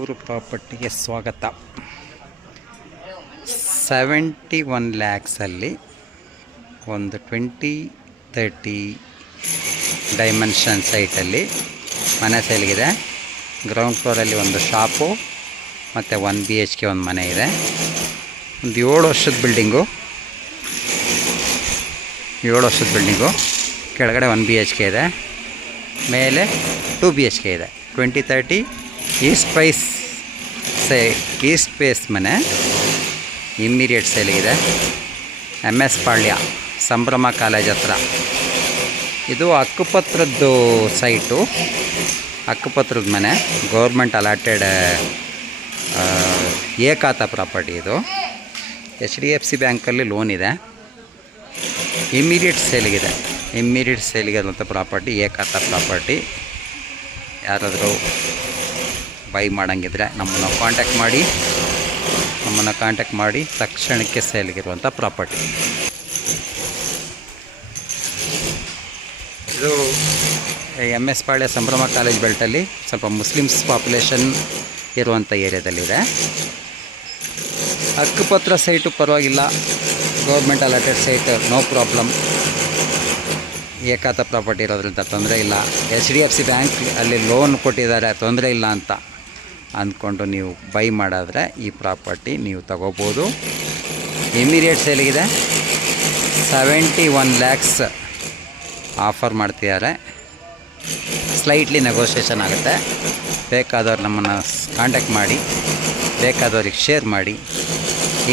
ಊರು ಪ್ರಾಪರ್ಟಿಗೆ ಸ್ವಾಗತ. 71 ಲ್ಯಾಕ್ಸಲ್ಲಿ ಒಂದು 20-30 ಡೈಮೆನ್ಷನ್ ಸೈಟಲ್ಲಿ ಮನೆ ಸೇಲ್ಗಿದೆ. ಗ್ರೌಂಡ್ ಫ್ಲೋರಲ್ಲಿ ಒಂದು ಶಾಪು ಮತ್ತು 1 BHK ಒಂದು ಮನೆ ಇದೆ. ಒಂದು 7 ವರ್ಷದ ಬಿಲ್ಡಿಂಗು, ಕೆಳಗಡೆ 1 BHK ಇದೆ, ಮೇಲೆ 2 BHK ಇದೆ. 20-30 ಈಸ್ಟ್ ಫೇಸ್ ಮನೆ ಇಮ್ಮಿಡಿಯೇಟ್ ಸೇಲಿಗಿದೆ. MS ಪಾಳ್ಯ, ಸಂಭ್ರಮ ಕಾಲೇಜ್ ಹತ್ರ. ಇದು ಹಕ್ಕುಪತ್ರದ್ದು ಸೈಟು, ಹಕ್ಕುಪತ್ರದ ಮನೆ, ಗೌರ್ಮೆಂಟ್ ಅಲಾಟೆಡ್ ಏಕಾತ ಪ್ರಾಪರ್ಟಿ. ಇದು HDFC ಬ್ಯಾಂಕಲ್ಲಿ ಲೋನ್ ಇದೆ. ಇಮ್ಮಿಡಿಯೇಟ್ ಸೇಲಿಗೆ ಇರುವಂಥ ಪ್ರಾಪರ್ಟಿ, ಏಕಾತ ಪ್ರಾಪರ್ಟಿ. ಯಾರಾದರೂ ಬೈ ಮಾಡೋಂಗಿದ್ರೆ ನಮ್ಮನ್ನು ಕಾಂಟ್ಯಾಕ್ಟ್ ಮಾಡಿ ತಕ್ಷಣಕ್ಕೆ ಸೇಲ್ಗಿರುವಂಥ ಪ್ರಾಪರ್ಟಿ. ಇದು MS ಪಾಳ್ಯ ಸಂಭ್ರಮ ಕಾಲೇಜ್ ಬೆಲ್ಟಲ್ಲಿ ಸ್ವಲ್ಪ ಮುಸ್ಲಿಮ್ಸ್ ಪಾಪ್ಯುಲೇಷನ್ ಇರುವಂಥ ಏರಿಯಾದಲ್ಲಿದೆ. ಹಕ್ಕುಪತ್ರ ಸೈಟು ಪರವಾಗಿಲ್ಲ, government allotted site, no problem. ಏಕಾತ ಪ್ರಾಪರ್ಟಿ ಇರೋದ್ರಿಂದ ತೊಂದರೆ ಇಲ್ಲ. HDFC ಬ್ಯಾಂಕ್ ಅಲ್ಲಿ ಲೋನ್ ಕೊಟ್ಟಿದ್ದಾರೆ, ತೊಂದರೆ ಇಲ್ಲ ಅಂತ ಅಂದ್ಕೊಂಡು ನೀವು ಬೈ ಮಾಡಿದ್ರೆ ಈ ಪ್ರಾಪರ್ಟಿ ನೀವು ತಗೋಬೋದು. ಇಮಿಡಿಯೇಟ್ ಸೇಲಿಗಿದೆ. 71 ಲ್ಯಾಕ್ಸ್ ಆಫರ್ ಮಾಡ್ತಿದ್ದಾರೆ. ಸ್ಲೈಟ್ಲಿ ನೆಗೋಷಿಯೇಷನ್ ಆಗುತ್ತೆ. ಬೇಕಾದವ್ರು ನಮ್ಮನ್ನು ಕಾಂಟ್ಯಾಕ್ಟ್ ಮಾಡಿ, ಬೇಕಾದವ್ರಿಗೆ ಶೇರ್ ಮಾಡಿ.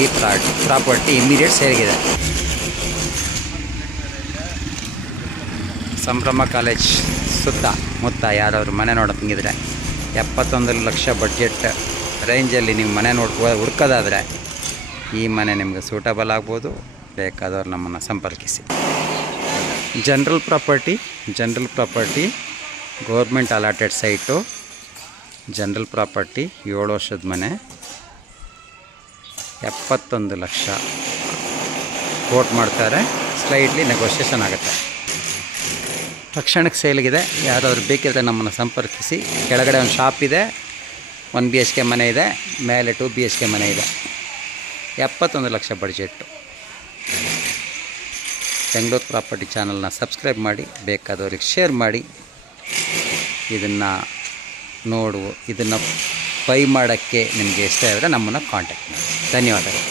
ಈ ಪ್ರಾಪರ್ಟಿ ಇಮಿಡಿಯೇಟ್ ಸೇಲಿಗಿದೆ. ಸಂಭ್ರಮ ಕಾಲೇಜ್ ಸುತ್ತಮುತ್ತ ಯಾರಾದರೂ ಮನೆ ನೋಡೋಂಗಿದ್ರೆ 71 ಲಕ್ಷ ಬಡ್ಜೆಟ್ ರೇಂಜಲ್ಲಿ ನೀವು ಮನೆ ಹುಡ್ಕೋದಾದರೆ ಈ ಮನೆ ನಿಮಗೆ ಸೂಟಬಲ್ ಆಗ್ಬೋದು. ಬೇಕಾದವ್ರು ನಮ್ಮನ್ನು ಸಂಪರ್ಕಿಸಿ. General property government allotted site, general property, 7 ವರ್ಷದ ಮನೆ, 71 ಲಕ್ಷ ಕೋಟ್ ಮಾಡ್ತಾರೆ. ಸ್ಲೈಟ್ಲಿ ನೆಗೋಷಿಯೇಷನ್ ಆಗುತ್ತೆ. ತಕ್ಷಣಕ್ಕೆ ಸೇಲ್ಗಿದೆ. ಯಾರಾದರೂ ಬೇಕಿದ್ರೆ ನಮ್ಮನ್ನು ಸಂಪರ್ಕಿಸಿ. ಕೆಳಗಡೆ ಒಂದು ಶಾಪ್ ಇದೆ, 1 BHK ಮನೆ ಇದೆ, ಮೇಲೆ 2 BHK ಮನೆ ಇದೆ. 71 ಲಕ್ಷ ಬಡ್ಜೆಟ್ಟು. ಬೆಂಗಳೂರು ಪ್ರಾಪರ್ಟಿ ಚಾನಲ್ನ ಸಬ್ಸ್ಕ್ರೈಬ್ ಮಾಡಿ, ಬೇಕಾದವ್ರಿಗೆ ಶೇರ್ ಮಾಡಿ. ಇದನ್ನು ಬೈ ಮಾಡೋಕ್ಕೆ ನಿಮಗೆ ಇಷ್ಟ ಆದರೆ ನಮ್ಮನ್ನು ಕಾಂಟ್ಯಾಕ್ಟ್ ಮಾಡಿ. ಧನ್ಯವಾದಗಳು.